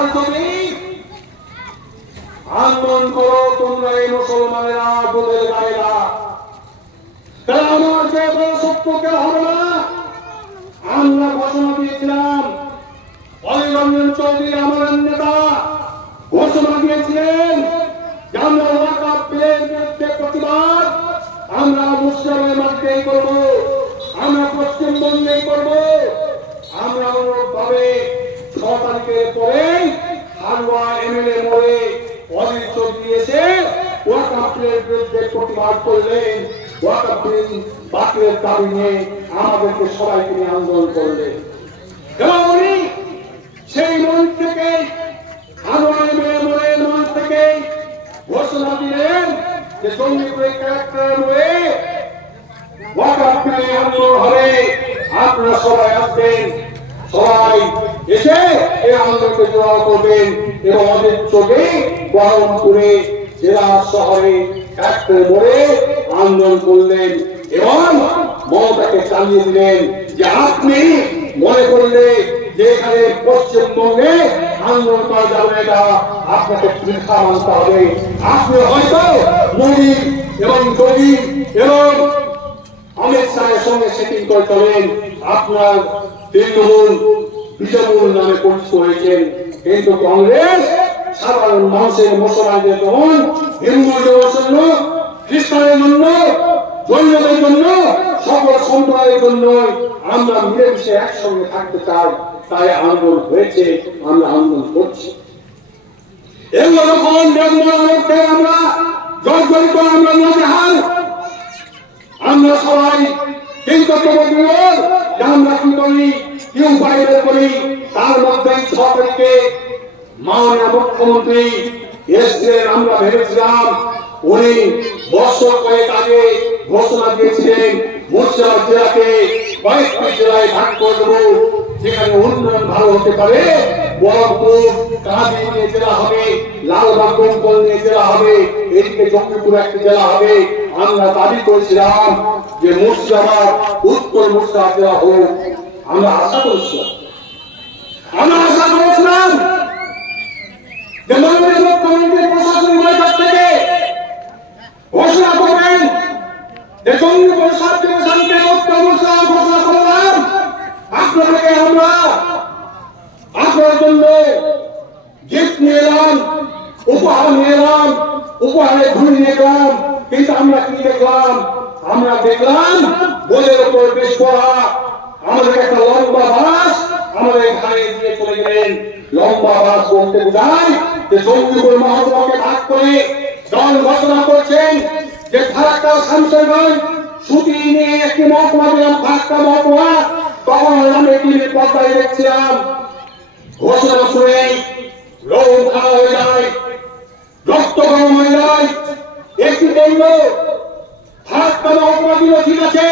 আর যদি আন্দোলন করো তোমরা এই মুসলমানেরা দুধের গায়েরা, তাহলে আমার যে সত্যকে হবে না। আমরা ঘোষণা দিয়েছিলাম, অধীর রঞ্জন চৌধুরী আমাদের নেতা ঘোষণা দিয়েছিলেন যে আমরা ওয়াকফ বিলের বিরুদ্ধে প্রতিবাদ আমরা মুসলিমের মাঠেই করব, আমরা পশ্চিমবঙ্গেই করব। আমরা অনুরূপভাবে 6 তারিখের পরে হালুয়া এমএলএ মোড়ে অধীর চৌধুরী এসে ওয়াকফ বিলের বিরুদ্ধে প্রতিবাদ করলেন। ওয়াকফ বিল বাতিলের দাবি নিয়ে আমাদেরকে সবাইকে নিয়ে আন্দোলন করলেন। উনি সেই মঞ্চ থেকে হালুয়া এমএলএ মোড়ের মঞ্চ থেকে ঘোষণা দিলেন যে জঙ্গিপুরের ক্যারেক্টার হয়ে ওয়াকফ বিলে আন্দোলন হবে, আপনারা সবাই আসবেন, সবাই এসে এই আন্দোলনকে জোরালো করবেন। এবং অধীর চৌধুরী বহরমপুরে জেলা শহরে ক্যারেক্টার মোড়ে আন্দোলন করলেন এবং মমতাকে চালিয়ে দিলেন যে আপনি মনে করলে যে এখানে পশ্চিমবঙ্গে আন্দোলন করা যাবে না, আপনাকে পরীক্ষা মানতে হবে। আপনি হয়তো মোদী এবং যোগী এবং অমিত শাহের সঙ্গে সেটিং করে চলেন, আপনার তৃণমূল বিজেপি নামে পরিচিত হয়েছেন, কিন্তু কংগ্রেস সাধারণ মানুষের মুসলমানদের যেমন হিন্দুদের জন্য, খ্রিস্টানের জন্য, জৈনদের জন্য, সকল সম্প্রদায়ের জন্য আমরা মিলেমিশে একসঙ্গে থাকতে চাই। তাই আন্দোলন হয়েছে, আমরা আন্দোলন করছি। এগুলো যখন আমরা জর্জরিত, আমরা নাজেহাল, আমরা সবাই চিন্তা করবো যে আমরা কি করি, কি উপায় বের করি। তার মধ্যে 6 তারিখে মাননীয় মুখ্যমন্ত্রী এসেছিলেন। আমরা ভেবেছিলাম উনি বছর কয়েক আগে ঘোষণা দিয়েছিলেন মুর্শিদাবাদ জেলাকে কয়েকটি জেলায় ভাগ করে দেবো, যেখানে উন্নয়ন ভালো হতে পারে। বহরমপুর কাঁদি নিয়ে জেলা হবে, লালবাগ দমকল নিয়ে জেলা হবে, এদিকে জঙ্গিপুর একটি জেলা হবে। আমরা দাবি করেছিলাম যে মুর্শিদাবাদ উত্তর মুর্শিদাবাদ জেলা হোক। আমরা আশা করেছিলাম যে মাননীয় মুখ্যমন্ত্রী প্রশাসনিক বৈঠক থেকে ঘোষণা করবেন যে জঙ্গিপুর সাব ডিভিশনকে উত্তর মুর্শিদাবাদ ঘোষণা করলাম। আপনাদেরকে আমরা আপনার জন্য গিফট নিয়ে এলাম, উপহার নিয়ে এলাম, উপহারে ঘুরে নিয়ে গেলাম। কিন্তু আমরা কি দেখলাম? আমরা দেখলাম বোঝের উপর বেশ পড়া আমাদের একটা লম্বা বাস আমাদের ঘাড়ে দিয়ে চলে গেলেন। লম্বা বাস বলতে বোঝায় যে জঙ্গিপুর মহকুমাকে ভাগ করে দল ঘোষণা করছেন যে ফারাক্কা শামশেরগঞ্জ সুতি নিয়ে একটি মহকুমা দিলাম, ফারাক্কা মহকুমা। তখন আমরা টিভির পর্দায় দেখছিলাম ঘোষণা শুনে লোক খাওয়া হয়ে যায়, রক্ত গরম হয়ে যায়। একটি বলল ফারাক্কা মহকুমা দিল, ঠিক আছে,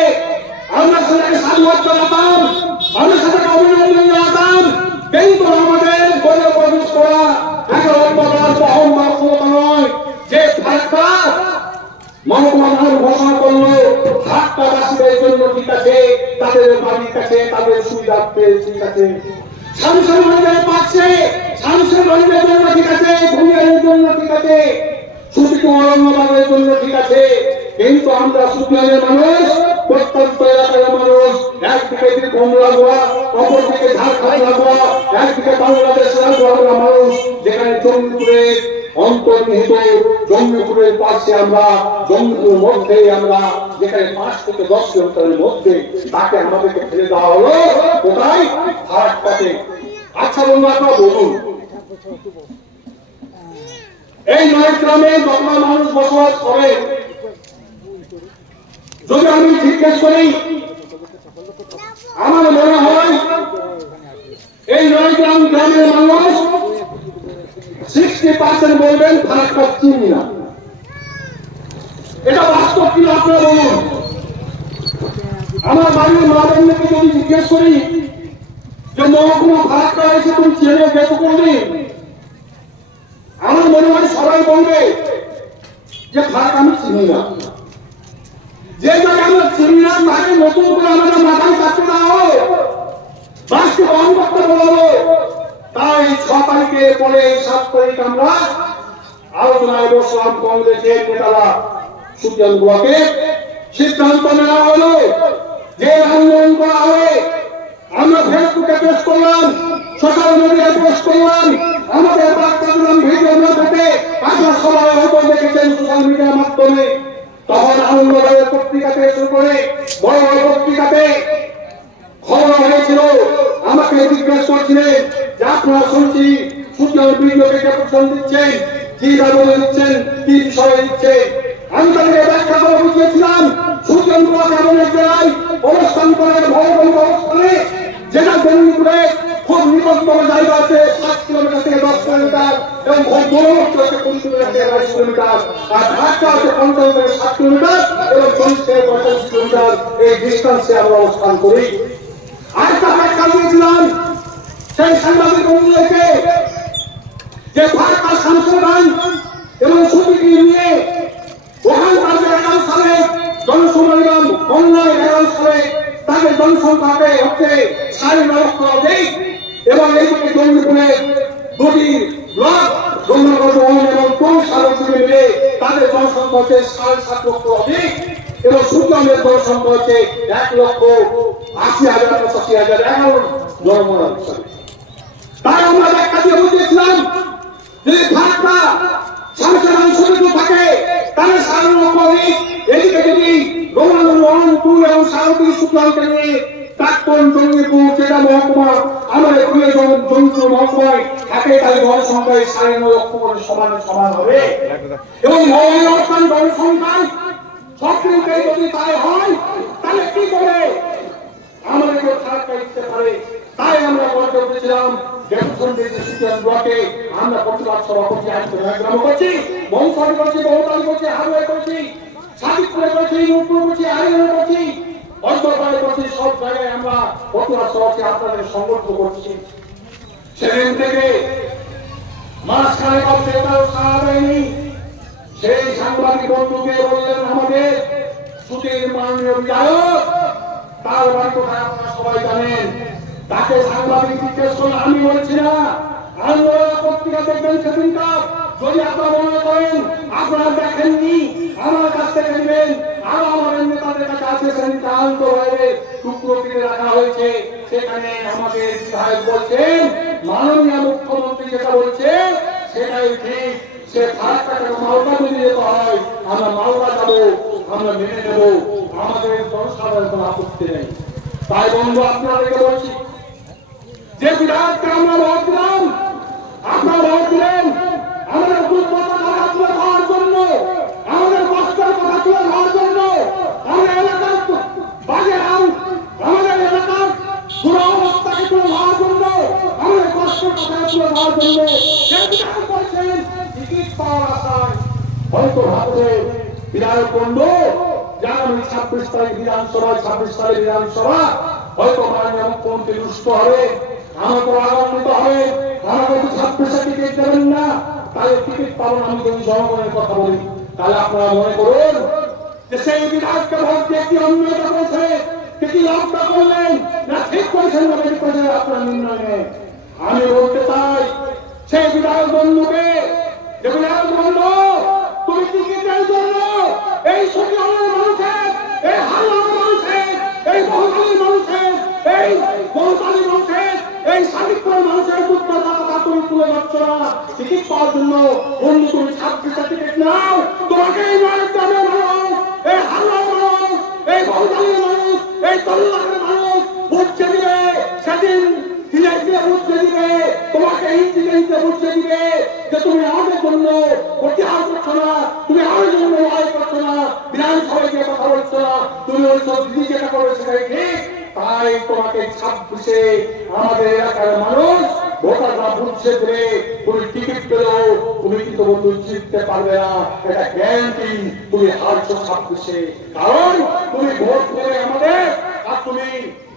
আমরা সেটাকে সাধুবাদ জানাতাম, আমরা সেটাকে অভিনন্দন জানাতাম, কিন্তু আমাদের বলে প্রবেশ করা একটা লম্বা ক্ষমতা নয় যে ফারাক্কা মহকুমা নাম ঘোষণা করলো। ফারাক্কাবাসীদের জন্য ঠিক আছে, তাদের বাড়ির কাছে তাদের সুবিধা ঠিক আছে, শামশেরগঞ্জের পাশে শামশেরগঞ্জের জন্য ঠিক আছে, ভুলিয়ারের জন্য ঠিক আছে, সুতিকু ঔরঙ্গাবাদের জন্য ঠিক আছে। কিন্তু আমরা সুতিয়ানের মানুষ, প্রত্যন্ত এলাকার মানুষ, একদিকে বীরভূম লাগোয়া, অপরদিকে ঝাড়খণ্ড লাগোয়া, একদিকে বাংলাদেশ লাগোয়া মানুষ, যেখানে জঙ্গিপুরের অন্তর্নিহিত জঙ্গিপুরের পাশে আমরা জঙ্গিপুর মধ্যে আমরা যেখানে 5 থেকে 10 কিলোমিটারের মধ্যে তাকে আমাদেরকে ফেলে দেওয়া হলো কোথায়? ফারাক্কাতে। আচ্ছা বন্ধু, আপনারা বলুন, এই 9 গ্রামে যত মানুষ বসবাস করে, যদি আমি জিজ্ঞেস করি, আমার মনে হয় এই 9 গ্রামের মানুষ 60% বলবেন ফারাক্কা চিনি না। এটা বাস্তব কিনা আপনারা বলুন। আমার বাড়ির মা বোনকে যদি জিজ্ঞেস করি যে মহকুমা ফারাক্কা এসে তুমি চেনে গেছো কোনদিন, আমার মনে হয় সবাই বলবে যে ফারাক্কা আমি চিনি না। যে জায়গায় আমরা চিনি না তাকে নতুন করে আমাদের মাথায় কাটতে না হয়, বাসকে বন্ধ করতে বলবো। তাই 6 তারিখ থেকে পরে 7 তারিখ আমরা আলোচনায় বসলাম। কংগ্রেসের নেতারা সুপ্রিম কোর্টে সিদ্ধান্ত নেওয়া হলো যে আন্দোলন করা হবে। আমরা ফেসবুকে পোস্ট করলাম, সোশ্যাল মিডিয়ায় পোস্ট করলাম, আমাদের বার্তা দিলাম ভিডিও মাধ্যমে। আপনারা সবাই হয়তো দেখেছেন সোশ্যাল মিডিয়ার মাধ্যমে। তখন আনন্দবাজার পত্রিকা থেকে শুরু করে বড় বড় পত্রিকাতে খবর হয়েছিল। আমাকে জিজ্ঞেস করছিলেন যে আপনারা শুনছি সুপ্রিম ভিডিওকে ক্যাপশন দিচ্ছেন, কি বলে দিচ্ছেন, কি বিষয়ে দিচ্ছেন। আমি তাদেরকে ব্যাখ্যা করে বুঝিয়েছিলাম সুপ্রিম কোর্ট এমন এক জায়গায় অবস্থান করে, ভৌগোলিক অবস্থানে, যেটা জঙ্গিপুরে খুব নিকটতম জায়গা আছে 7 কিলোমিটার থেকে 10 কিলোমিটার, এবং দূরত্ব আছে 20 কিলোমিটার থেকে 22 কিলোমিটার, আর ঢাকা আছে 50 থেকে 60 কিলোমিটার এবং 40 থেকে 45 কিলোমিটার। এই ডিস্টেন্সে আমরা অবস্থান করি। আরেকটা ব্যাখ্যা দিয়েছিলাম সেই সাংবাদিক বন্ধুদেরকে যে ফারাক্কা শামসুরগঞ্জ এবং সুতিকি নিয়ে ওখানকার যে 11 সালে জনসমাগম, বন্যায় 11 সালে তাদের জনসংখ্যাকে হচ্ছে 9.5 লক্ষ অধিক, এবং এইদিকে জঙ্গিপুরে দুটি ব্লক গঙ্গাগঞ্জ এবং কোনসাগর মিলে তাদের জনসংখ্যা হচ্ছে 7.5 লক্ষ অধিক, এবং সুপ্রিমের জনসংখ্যা হচ্ছে 1,80,000 85,000 11 জনগণনা। তাই আমরা ব্যাখ্যা দিয়ে বুঝিয়েছিলাম যদি ফারাক্কা শামসুরগঞ্জ সুবিধ থাকে তাহলে 7 লক্ষ অধিক, এদিকে যদি গঙ্গাগঞ্জ 1, 2 এবং সাগরদিঘি সুপ্রিমকে নিয়ে প্রাক্তন জঙ্গিপুর জেলা মহকুমা আমাদের প্রিয়জন জঙ্গিপুর মহকুমায় থাকে, তাহলে জনসংখ্যায় 9.5 লক্ষ করে সমান হবে। এবং অবস্থান জনসংখ্যায় সক্রিয়তে যদি তাই হয় তাহলে কি করে আমাদেরকে ফারাক্কা দিতে পারে। তাই আমরা বলতে উঠেছিলাম সুপ্রিম সুপ্রিম ব্লকে আমরা প্রতিবাদ সভা করছি, আন্দোলন করছি, বংশালী করছি, বহুতালি করছি, হারুয়া করছি, সাদিকপুরে করছি, রূপপুর করছি, আরিয়ানা করছি, অন্তর্বাড়ি করছি, সব জায়গায় আমরা প্রতিবাদ সভাকে আপনাদের সংগঠিত করছি। সেদিন থেকে মাঝখানে কাউকে তাও সাড়া দেয়নি। সেই সাংবাদিক বন্ধুকে বললেন আমাদের সুতির মাননীয় বিধায়ক, তার বাড়ি কোথায় আপনারা সবাই জানেন। তাকে সাংবাদিক জিজ্ঞেস করলে আমি বলছি না, আন্দোলন পত্রিকা দেখবেন সেদিনকার, যদি আপনারা মনে করেন আপনারা দেখেননি আমার কাছ থেকে নেবেন, আরো আমাদের নেতাদের কাছে আছে। সেদিনটা আন্দোলনে টুকরো কিনে রাখা হয়েছে, সেখানে আমাদের বিধায়ক বলছেন মাননীয় মুখ্যমন্ত্রী যেটা বলছে সেটাই ঠিক। সে ফারাক্কাকে মালদা যদি যেতে হয় আমরা মালদা যাবো, আমরা মেনে নেব, আমাদের জনসাধারণের কোনো আপত্তি নেই। তাই বন্ধু আপনাদেরকে বলছি যে বিধায়ককে আমরা ভোট দিলাম, আপনারা ভোট দিলেন আমাদের দুর্দশার কথা তুলে ধরার জন্য, আমাদের কষ্টের কথা তুলে ধরার জন্য, আমাদের এলাকার বাজে আমাদের এলাকার দুরবস্থাকে তুলে ধরার জন্য, আমাদের কষ্টের কথা তুলে ধরার জন্য। যে বিধায়ক বলছেন টিকিট পাওয়ার আশায় হয়তো ভাবছে বিধায়ক বন্ধু আগামী 26 তারিখ বিধানসভা, 26 তারিখ বিধানসভা হয়তো মাননীয় মুখ্যমন্ত্রী রুষ্ট হবে, আমাকে আনন্দিত হবে, আমাকে 26 টিকিট দেবেন না, তাহলে টিকিট পাবেন। আমি যদি জনগণের কথা বলি তাহলে আপনারা মনে করুন যে সেই বিধায়ককে ভোট দিয়ে কি অন্যায়টা করেছে, কি লাভটা করলেন, না ঠিক করেছেন না ঠিক করেছেন আপনার নির্ণয় নেই। আমি বলতে চাই সেই বিধায়ক বন্ধুকে, যে বিধায়ক বন্ধু তুমি টিকিটের জন্য এই সুপ্রিমের মানুষের, এই হারুয়ার মানুষের, এই বহুতালির মানুষের, এই বহুতালির মানুষের, এই সাদিকপুরের মানুষের দুর্দশার কথা তুমি তুলে যাচ্ছ না। টিকিট পাওয়ার জন্য বন্ধু তুমি 26টা টিকিট নাও, তোমাকে এই গ্রামের মানুষ, এই হারুয়ার মানুষ, এই বহুতালির মানুষ, এই তল্লাহের মানুষ বুঝতে দিবে। সেদিন ধীরে ধীরে বুঝতে দিবে, তোমাকে ইঞ্জিনিয়ারিংতে বুঝতে দিবে যে তুমি আমাদের জন্য প্রত্যাহার করছো না, তুমি আমাদের জন্য লড়াই করছো না, বিধানসভায় গিয়ে কথা বলছো না, তুমি বলছো দিদি যেটা করবে সেটাই ঠিক। তাই তোমাকে 26-এ আমাদের এলাকার মানুষ ভোটাররা বুঝছে দিলে তুমি টিকিট পেলেও তুমি কিন্তু বন্ধু জিততে পারবে না, এটা গ্যারান্টি। তুমি হারছো 26-এ, কারণ তুমি ভোট করে আমাদের, আর তুমি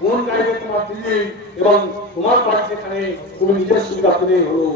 মন গাইবে তোমার দিদি এবং তোমার বাড়ি যেখানে তুমি নিজের সুবিধা পেলেই হলো।